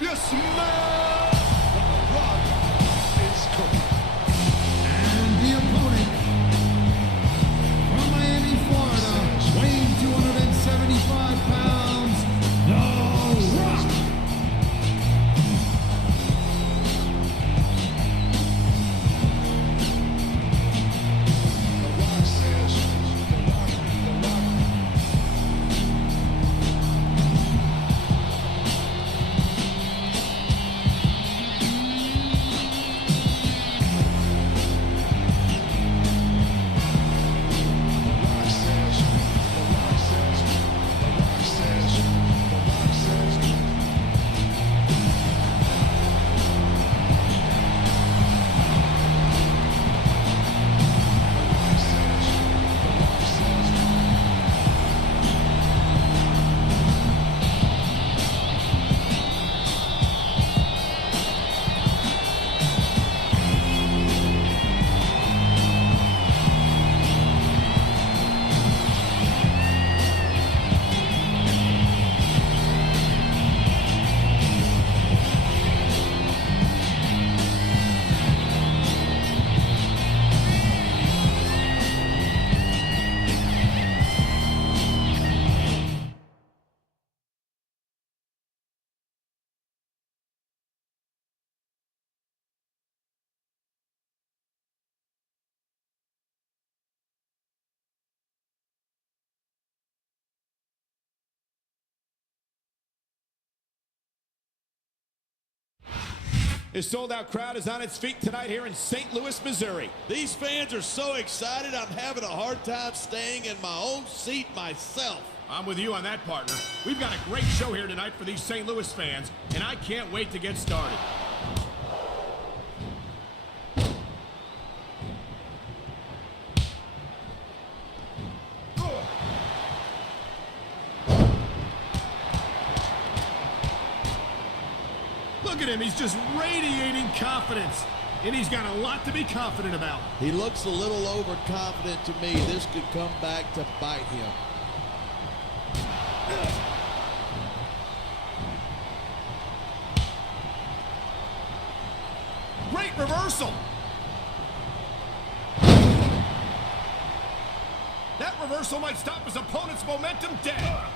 You smell what the Rock is cooking. And the opponent from Miami, Florida, weighing 275 pounds, The Rock. His sold-out crowd is on its feet tonight here in St. Louis, Missouri. These fans are so excited, I'm having a hard time staying in my own seat myself. I'm with you on that, partner. We've got a great show here tonight for these St. Louis fans, and I can't wait to get started. Look at him, he's just radiating confidence. And he's got a lot to be confident about. He looks a little overconfident to me. This could come back to bite him. Great reversal. That reversal might stop his opponent's momentum dead.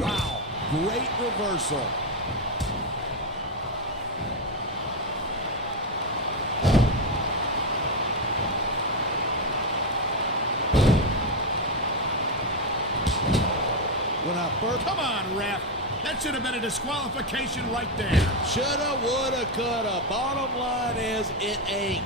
Wow, great reversal. Come on, ref. That should have been a disqualification right there. Shoulda, woulda, coulda. Bottom line is, it ain't.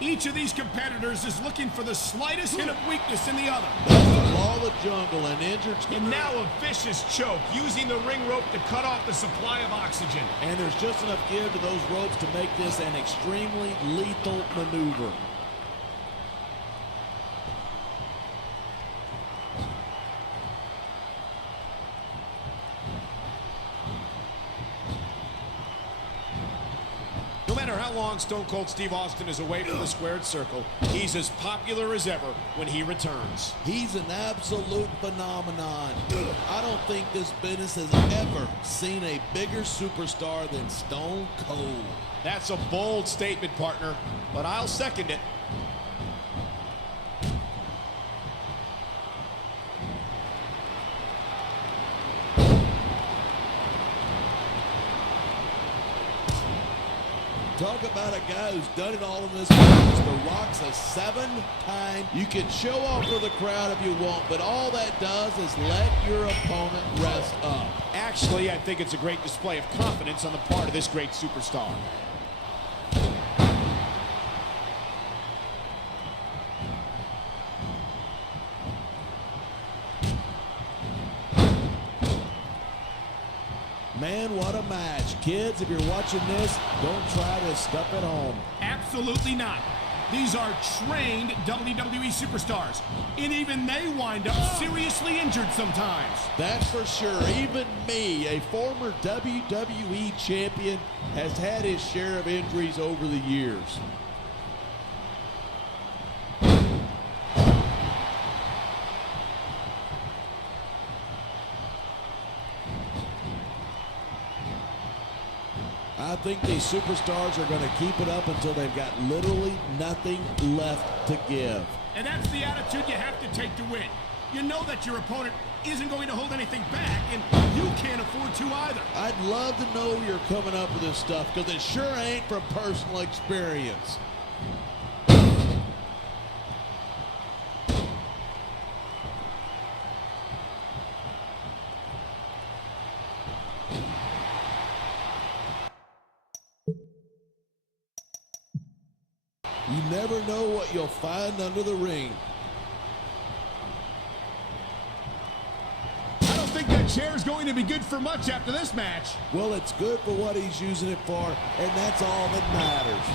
Each of these competitors is looking for the slightest hint of weakness in the other. That's the law of the jungle, and injured. And now a vicious choke, using the ring rope to cut off the supply of oxygen. And there's just enough give to those ropes to make this an extremely lethal maneuver. No matter how long Stone Cold Steve Austin is away from the squared circle, he's as popular as ever when he returns. He's an absolute phenomenon. I don't think this business has ever seen a bigger superstar than Stone Cold. That's a bold statement, partner, but I'll second it. Talk about a guy who's done it all in this business. The Rock's a 7-time. You can show off for the crowd if you want, but all that does is let your opponent rest up. Actually, I think it's a great display of confidence on the part of this great superstar. Man, what a match. Kids, if you're watching this, don't try this stuff at home. Absolutely not. These are trained WWE superstars, and even they wind up seriously injured sometimes. That's for sure. Even me, a former WWE champion, has had his share of injuries over the years. I think these superstars are going to keep it up until they've got literally nothing left to give. And that's the attitude you have to take to win. You know that your opponent isn't going to hold anything back, and you can't afford to either. I'd love to know you're coming up with this stuff, because it sure ain't from personal experience. You never know what you'll find under the ring. I don't think that chair is going to be good for much after this match. Well, it's good for what he's using it for, and that's all that matters.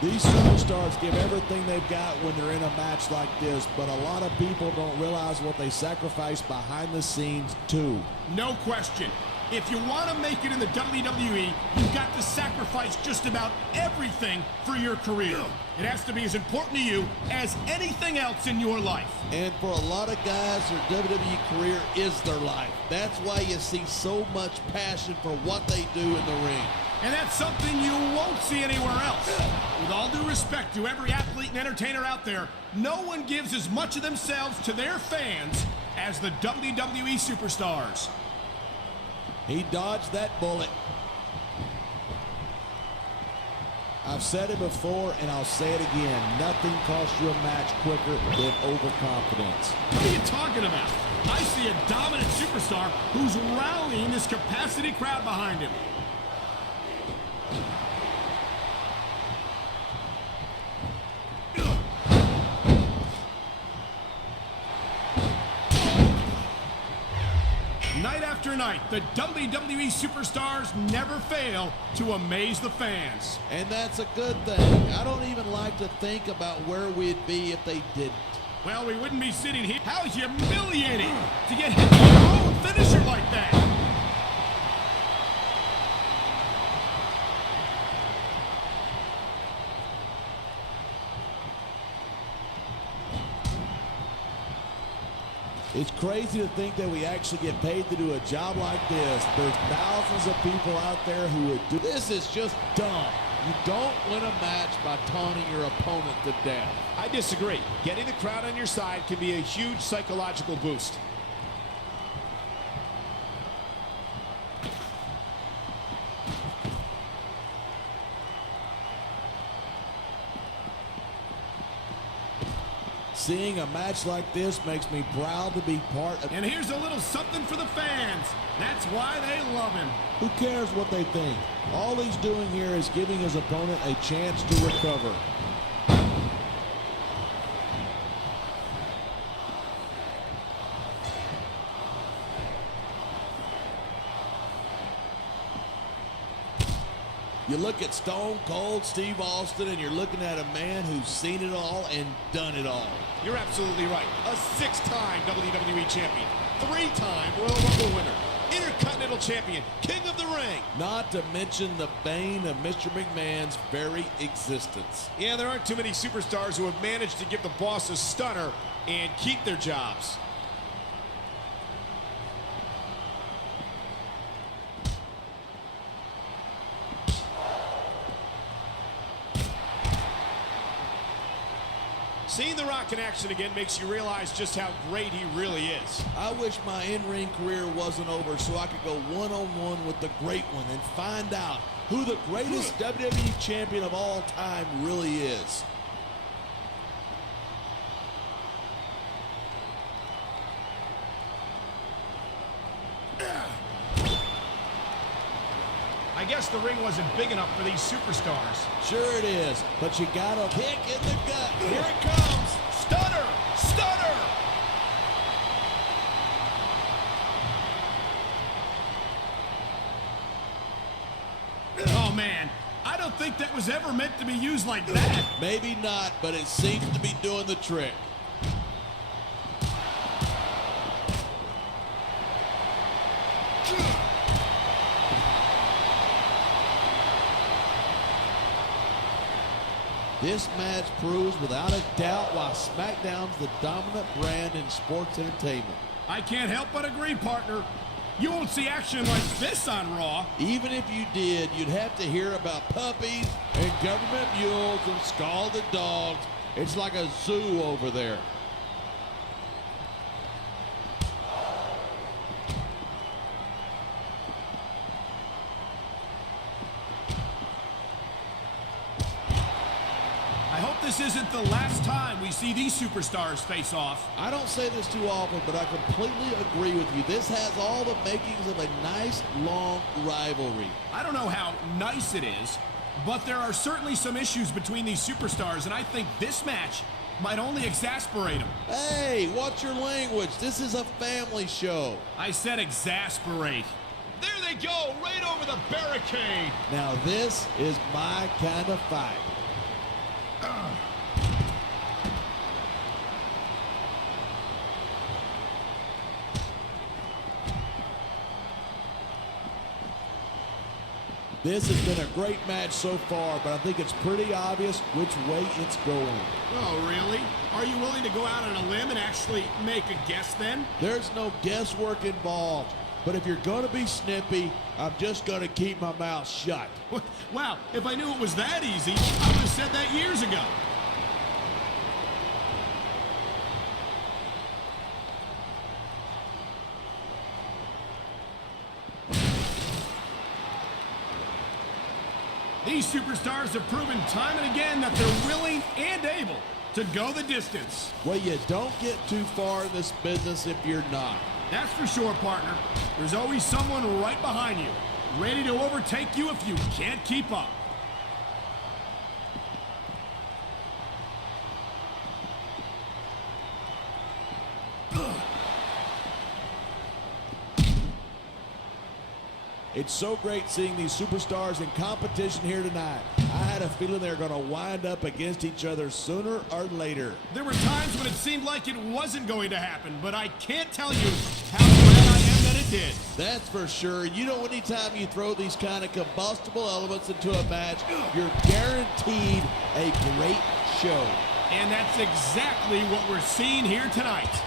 These superstars give everything they've got when they're in a match like this, but a lot of people don't realize what they sacrifice behind the scenes too. No question. If you want to make it in the WWE, you've got to sacrifice just about everything for your career. It has to be as important to you as anything else in your life. And for a lot of guys, their WWE career is their life. That's why you see so much passion for what they do in the ring. And that's something you won't see anywhere else. With all due respect to every athlete and entertainer out there, no one gives as much of themselves to their fans as the WWE superstars. He dodged that bullet. I've said it before, and I'll say it again. Nothing costs you a match quicker than overconfidence. What are you talking about? I see a dominant superstar who's rallying this capacity crowd behind him. Night after night, the WWE superstars never fail to amaze the fans. And that's a good thing. I don't even like to think about where we'd be if they didn't. Well, we wouldn't be sitting here. How humiliating to get hit with your own finisher like that. It's crazy to think that we actually get paid to do a job like this. There's thousands of people out there who would do this. Is just dumb. You don't win a match by taunting your opponent to death. I disagree. Getting the crowd on your side can be a huge psychological boost. Seeing a match like this makes me proud to be part of. And here's a little something for the fans. That's why they love him. Who cares what they think? All he's doing here is giving his opponent a chance to recover. You look at Stone Cold Steve Austin, and you're looking at a man who's seen it all and done it all. You're absolutely right. A 6-time WWE champion, 3-time Royal Rumble winner, Intercontinental champion, king of the ring. Not to mention the bane of Mr. McMahon's very existence. Yeah, there aren't too many superstars who have managed to give the boss a stunner and keep their jobs. Seeing The Rock in action again makes you realize just how great he really is. I wish my in-ring career wasn't over so I could go one-on-one with the great one and find out who the greatest WWE champion of all time really is. I guess the ring wasn't big enough for these superstars. Sure it is, but you got a kick in the gut. Here it comes. Stunner! Stunner! man. I don't think that was ever meant to be used like that. Maybe not, but it seems to be doing the trick. This match proves without a doubt why SmackDown's the dominant brand in sports entertainment. I can't help but agree, partner. You won't see action like this on Raw. Even if you did, you'd have to hear about puppies and government mules and scalded dogs. It's like a zoo over there. I hope this isn't the last time we see these superstars face off. I don't say this too often, but I completely agree with you. This has all the makings of a nice, long rivalry. I don't know how nice it is, but there are certainly some issues between these superstars, and I think this match might only exasperate them. Hey, watch your language. This is a family show. I said exasperate. There they go, right over the barricade. Now this is my kind of fight. This has been a great match so far, but I think it's pretty obvious which way it's going. Oh, really? Are you willing to go out on a limb and actually make a guess then? There's no guesswork involved, but if you're going to be snippy, I'm just going to keep my mouth shut. Wow, if I knew it was that easy, I would have said that years ago. These superstars have proven time and again that they're willing and able to go the distance. Well, you don't get too far in this business if you're not. That's for sure, partner. There's always someone right behind you, ready to overtake you if you can't keep up. It's so great seeing these superstars in competition here tonight. I had a feeling they were going to wind up against each other sooner or later. There were times when it seemed like it wasn't going to happen, but I can't tell you how glad I am that it did. That's for sure. You know, anytime you throw these kind of combustible elements into a match, you're guaranteed a great show. And that's exactly what we're seeing here tonight.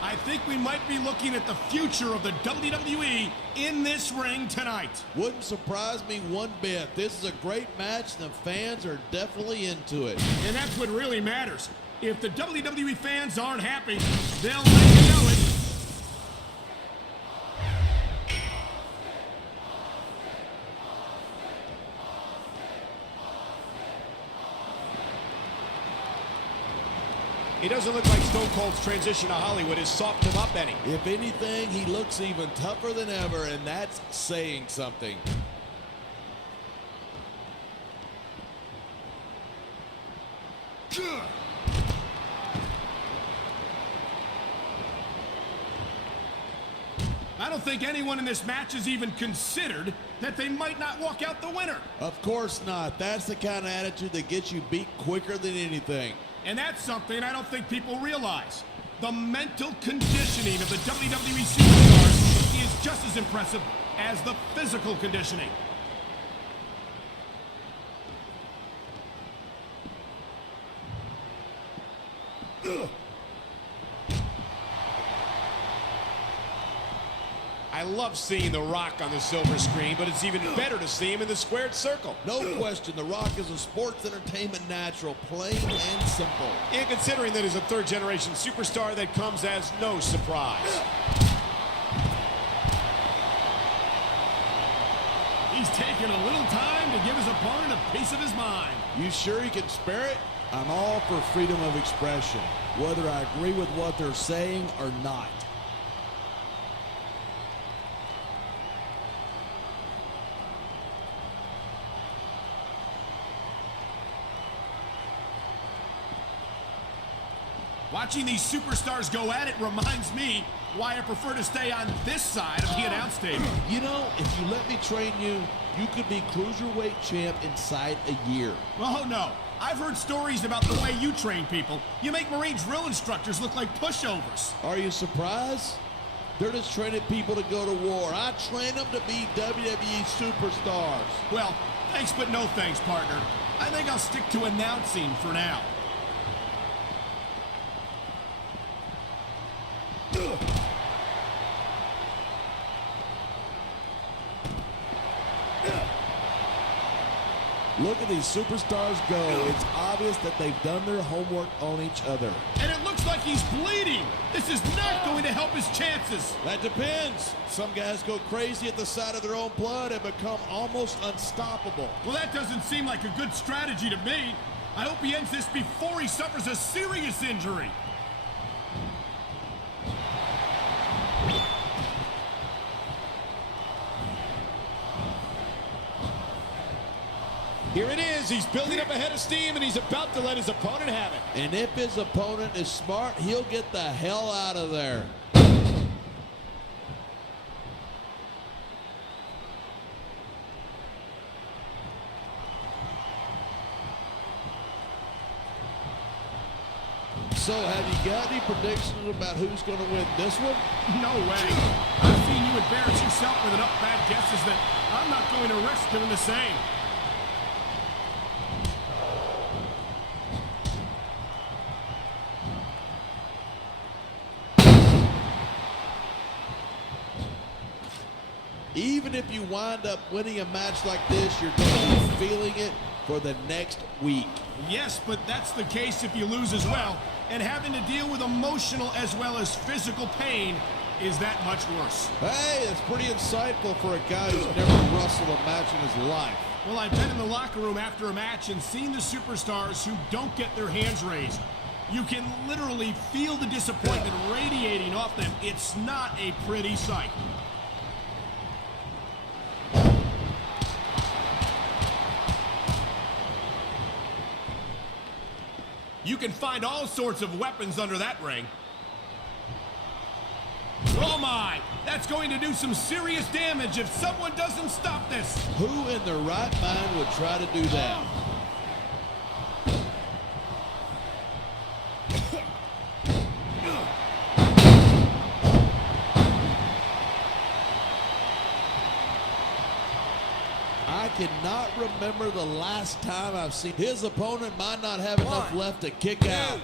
I think we might be looking at the future of the WWE in this ring tonight. Wouldn't surprise me one bit. This is a great match, and the fans are definitely into it. And that's what really matters. If the WWE fans aren't happy, they'll let you know it. It doesn't look like Stone Cold's transition to Hollywood has softened him up any. If anything, he looks even tougher than ever, and that's saying something. I don't think anyone in this match has even considered that they might not walk out the winner. Of course not. That's the kind of attitude that gets you beat quicker than anything. And that's something I don't think people realize. The mental conditioning of the WWE superstars is just as impressive as the physical conditioning. I love seeing The Rock on the silver screen, but it's even better to see him in the squared circle. No question, The Rock is a sports entertainment natural, plain and simple. And considering that he's a third-generation superstar, that comes as no surprise. He's taking a little time to give his opponent a piece of his mind. You sure you can spare it? I'm all for freedom of expression, whether I agree with what they're saying or not. Watching these superstars go at it reminds me why I prefer to stay on this side of the announce table. You know, if you let me train you, you could be cruiserweight champ inside a year. Oh, no. I've heard stories about the way you train people. You make Marine drill instructors look like pushovers. Are you surprised? They're just training people to go to war. I train them to be WWE superstars. Well, thanks but no thanks, partner. I think I'll stick to announcing for now. Look at these superstars go. It's obvious that they've done their homework on each other. And it looks like he's bleeding. This is not going to help his chances. That depends. Some guys go crazy at the sight of their own blood and become almost unstoppable. Well, that doesn't seem like a good strategy to me. I hope he ends this before he suffers a serious injury. Here it is. He's building up a head of steam, and he's about to let his opponent have it. And if his opponent is smart, he'll get the hell out of there. So, have you got any predictions about who's going to win this one? No way. I've seen you embarrass yourself with enough bad guesses that I'm not going to risk doing the same. Even if you wind up winning a match like this, you're going to be feeling it for the next week. Yes, but that's the case if you lose as well. And having to deal with emotional as well as physical pain is that much worse. Hey, that's pretty insightful for a guy who's never wrestled a match in his life. Well, I've been in the locker room after a match and seen the superstars who don't get their hands raised. You can literally feel the disappointment radiating off them. It's not a pretty sight. You can find all sorts of weapons under that ring. Oh my! That's going to do some serious damage if someone doesn't stop this. Who in their right mind would try to do that? I cannot remember the last time I've seen his opponent might not have enough left to kick out.